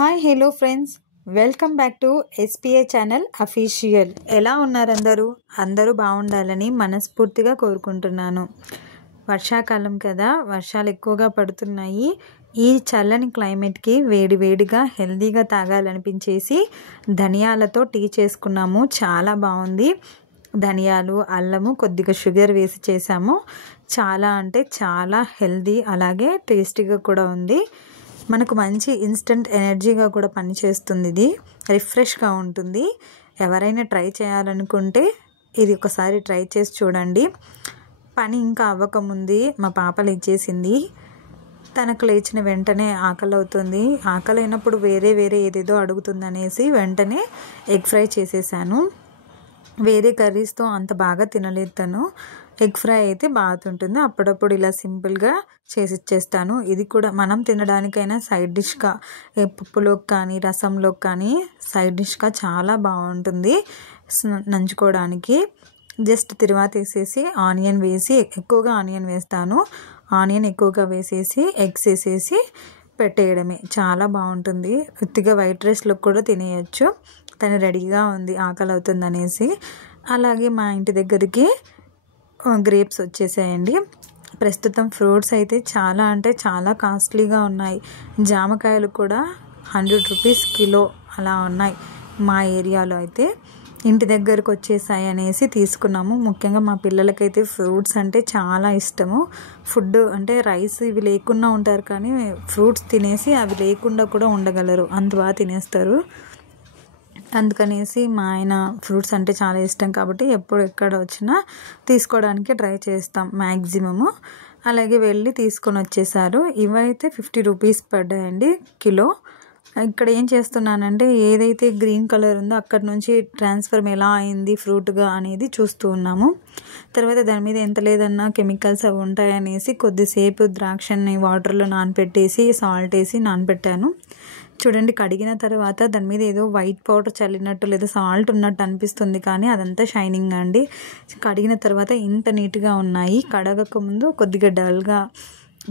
Hi hello friends, welcome back to SPA channel official. ఎలా ఉన్నారు అందరూ బాగుండాలని మనస్ఫూర్తిగా కోరుకుంటున్నాను. వర్షాకాలం కదా, వర్షాలు ఎక్కువగా పడుతున్నాయి. ఈ చల్లని క్లైమేట్కి వేడివేడిగా హెల్దీగా తాగాలనిపించేసి ధనియాలతో టీ చేసుకున్నాము. చాలా బాగుంది. ధనియాలు, అల్లము, కొద్దిగా షుగర్ వేసి చేసాము. చాలా అంటే చాలా హెల్దీ, అలాగే టేస్టీగా కూడా ఉంది. మనకు మంచి ఇన్స్టెంట్ ఎనర్జీగా కూడా పనిచేస్తుంది. ఇది రిఫ్రెష్గా ఉంటుంది. ఎవరైనా ట్రై చేయాలనుకుంటే ఇది ఒకసారి ట్రై చేసి చూడండి. పని ఇంకా అవ్వకముందే మా పాప లేచేసింది. తనకు లేచిన వెంటనే ఆకలి అవుతుంది. ఆకలి అయినప్పుడు వేరే ఏదేదో అడుగుతుంది అనేసి వెంటనే ఎగ్ ఫ్రై చేసేసాను. వేరే కర్రీస్తో అంత బాగా తినలేదు తను. ఎగ్ ఫ్రై అయితే బాగా తింటుంది. అప్పుడప్పుడు ఇలా సింపుల్గా చేసి ఇచ్చేస్తాను. ఇది కూడా మనం తినడానికైనా సైడ్ డిష్గా, పప్పులోకి కానీ రసంలోకి కానీ సైడ్ డిష్గా చాలా బాగుంటుంది నంచుకోవడానికి. జస్ట్ తిరువాత వేసేసి ఆనియన్ వేసి, ఎక్కువగా ఆనియన్ వేస్తాను. ఆనియన్ ఎక్కువగా వేసేసి ఎగ్స్ వేసేసి పెట్టేయడమే. చాలా బాగుంటుంది. ఉత్తిగా వైట్ రైస్లో కూడా తినేయచ్చు. తను రెడీగా ఉంది ఆకలి అవుతుంది అనేసి. అలాగే మా ఇంటి దగ్గరికి గ్రేప్స్ వచ్చేసాయండి. ప్రస్తుతం ఫ్రూట్స్ అయితే చాలా అంటే చాలా కాస్ట్లీగా ఉన్నాయి. జామకాయలు కూడా 100 రూపీస్ కిలో అలా ఉన్నాయి మా ఏరియాలో అయితే. ఇంటి దగ్గరకు వచ్చేసాయి అనేసి తీసుకున్నాము. ముఖ్యంగా మా పిల్లలకైతే ఫ్రూట్స్ అంటే చాలా ఇష్టము. ఫుడ్ అంటే రైస్ ఇవి లేకుండా ఉంటారు, కానీ ఫ్రూట్స్ తినేసి అవి లేకుండా కూడా ఉండగలరు, అంత బాగా తినేస్తారు. అందుకనేసి మా ఆయన ఫ్రూట్స్ అంటే చాలా ఇష్టం కాబట్టి ఎప్పుడు ఎక్కడ వచ్చినా తీసుకోవడానికి ట్రై చేస్తాం మ్యాక్సిమము. అలాగే వెళ్ళి తీసుకొని వచ్చేసారు. ఇవైతే 50 రూపీస్ పడ్డాయండి కిలో. ఇక్కడ ఏం చేస్తున్నానంటే ఏదైతే గ్రీన్ కలర్ ఉందో అక్కడ నుంచి ట్రాన్స్ఫర్ ఎలా అయింది ఫ్రూట్గా అనేది చూస్తూ ఉన్నాము. తర్వాత దాని మీద ఎంత లేదన్నా కెమికల్స్ అవి ఉంటాయనేసి కొద్దిసేపు ద్రాక్షని వాటర్లో నానబెట్టేసి సాల్ట్ వేసి నానబెట్టాను. చూడండి, కడిగిన తర్వాత దాని మీద ఏదో వైట్ పౌడర్ చల్లినట్టు లేదా సాల్ట్ ఉన్నట్టు అనిపిస్తుంది, కానీ అదంతా షైనింగ్ అండి. కడిగిన తర్వాత ఇంత నీట్గా ఉన్నాయి. కడగక ముందు కొద్దిగా డల్గా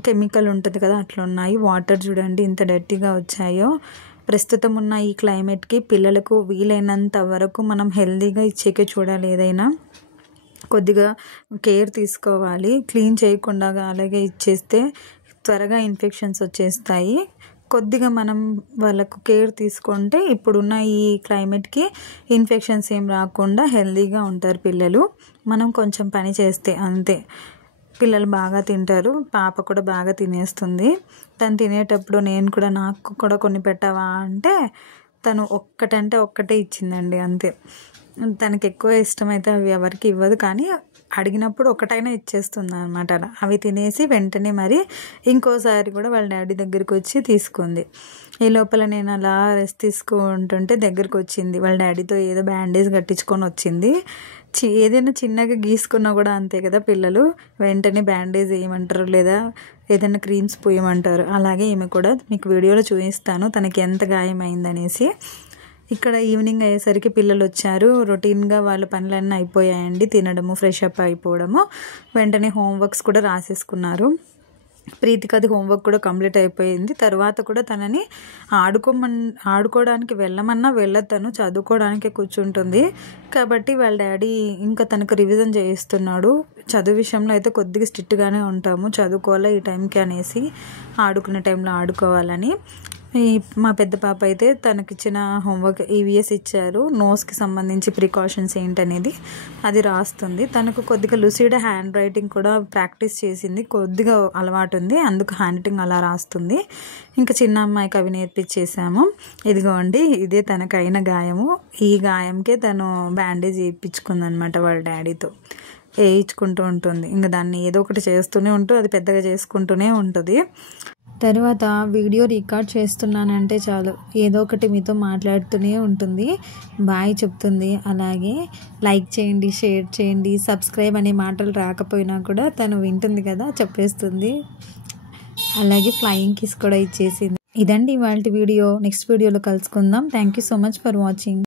కెమికల్ ఉంటుంది కదా, అట్లా ఉన్నాయి. వాటర్ చూడండి ఎంత డర్టీగా వచ్చాయో. ప్రస్తుతం ఉన్న ఈ క్లైమేట్కి పిల్లలకు వీలైనంత వరకు మనం హెల్తీగా ఇచ్చేకే చూడాలి. ఏదైనా కొద్దిగా కేర్ తీసుకోవాలి. క్లీన్ చేయకుండా అలాగే ఇచ్చేస్తే త్వరగా ఇన్ఫెక్షన్స్ వచ్చేస్తాయి. కొద్దిగా మనం వాళ్ళకు కేర్ తీసుకుంటే ఇప్పుడున్న ఈ క్లైమేట్కి ఇన్ఫెక్షన్స్ ఏం రాకుండా హెల్తీగా ఉంటారు పిల్లలు. మనం కొంచెం పని చేస్తే అంతే. పిల్లలు బాగా తింటారు. పాప కూడా బాగా తినేస్తుంది. తను తినేటప్పుడు నేను కూడా నాకు కూడా కొన్ని పెట్టవా అంటే తను ఒక్కటంటే ఒక్కటే ఇచ్చిందండి, అంతే. తనకి ఎక్కువ ఇష్టమైతే అవి ఎవరికి ఇవ్వదు, కానీ అడిగినప్పుడు ఒకటైనా ఇచ్చేస్తుంది అనమాట. అవి తినేసి వెంటనే మరి ఇంకోసారి కూడా వాళ్ళ డాడీ దగ్గరికి వచ్చి తీసుకుంది. ఈ లోపల నేను అలా రెస్ట్ తీసుకుంటుంటే దగ్గరికి వచ్చింది. వాళ్ళ డాడీతో ఏదో బ్యాండేజ్ కట్టించుకొని వచ్చింది. ఏదైనా చిన్నగా గీసుకున్నా కూడా అంతే కదా పిల్లలు, వెంటనే బ్యాండేజ్ వేయమంటారు లేదా ఏదైనా క్రీమ్స్ పూయమంటారు. అలాగే ఈమె కూడా మీకు వీడియోలో చూపిస్తాను తనకి ఎంత గాయమైందనేసి. ఇక్కడ ఈవినింగ్ అయ్యేసరికి పిల్లలు వచ్చారు. రొటీన్గా వాళ్ళ పనులన్నీ అయిపోయాయండి. తినడము, ఫ్రెష్ అప్ అయిపోవడము. వెంటనే హోంవర్క్స్ కూడా రాసేసుకున్నారు. ప్రీతికి అది హోంవర్క్ కూడా కంప్లీట్ అయిపోయింది. తర్వాత కూడా తనని ఆడుకోవడానికి వెళ్ళమన్నా వెళ్ళదు, తను చదువుకోవడానికే కూర్చుంటుంది. కాబట్టి వాళ్ళ డాడీ ఇంకా తనకు రివిజన్ చేయిస్తున్నాడు. చదువు విషయంలో అయితే కొద్దిగా స్ట్రిక్ట్గానే ఉంటాము. చదువుకోవాలా ఈ టైంకి అనేసి, ఆడుకునే టైంలో ఆడుకోవాలని. మా పెద్ద పాప అయితే తనకిచ్చిన హోంవర్క్ ఈవీఎస్ ఇచ్చారు. నోస్కి సంబంధించి ప్రికాషన్స్ ఏంటనేది అది రాస్తుంది. తనకు కొద్దిగా లూసిడ్ హ్యాండ్ రైటింగ్ కూడా ప్రాక్టీస్ చేసింది, కొద్దిగా అలవాటు ఉంది, అందుకు హ్యాండ్ రైటింగ్ అలా రాస్తుంది. ఇంకా చిన్న అమ్మాయికి అవి నేర్పించేసాము. ఇదిగోండి, ఇదే తనకైన గాయము. ఈ గాయంకే తను బ్యాండేజ్ వేయించుకుందనమాట వాళ్ళ డాడీతో. వేయించుకుంటూ ఉంటుంది. ఇంకా దాన్ని ఏదో ఒకటి చేస్తూనే ఉంటుంది, అది పెద్దగా చేసుకుంటూనే ఉంటుంది. తర్వాత వీడియో రికార్డ్ చేస్తున్నానంటే చాలు ఏదో ఒకటి మీతో మాట్లాడుతూనే ఉంటుంది, బాయ్ చెప్తుంది. అలాగే లైక్ చేయండి, షేర్ చేయండి, సబ్స్క్రైబ్ అనే మాటలు రాకపోయినా కూడా తను వింటుంది కదా, చెప్పేస్తుంది. అలాగే ఫ్లయింగ్ కిస్ కూడా ఇచ్చేసింది. ఇదండి ఇవాళ వీడియో. నెక్స్ట్ వీడియోలో కలుసుకుందాం. Thank you so much for watching.